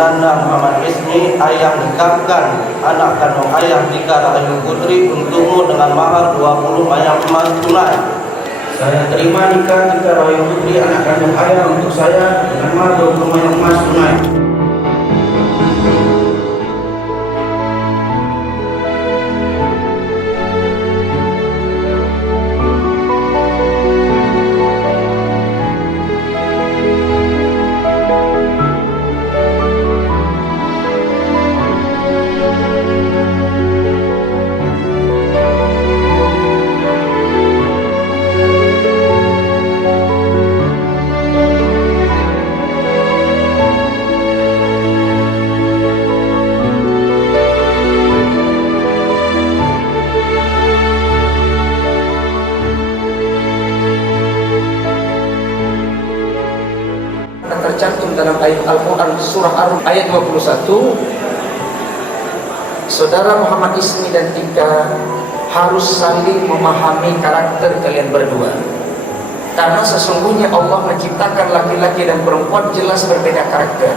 Ananda Muhammad Ismi ayah nikahkan anak kandung ayah Tika Rahayu Putri untukmu dengan mahar 20 mayang emas tunai. Saya terima nikah Tika Rahayu Putri anak kandung ayah untuk saya dengan mahar 20 mayang emas tunai. Tercantum dalam ayat Al-Quran surah Ar-Rum ayat 21, saudara Muhammad Ismi dan Tika harus saling memahami karakter kalian berdua, karena sesungguhnya Allah menciptakan laki-laki dan perempuan jelas berbeda karakter.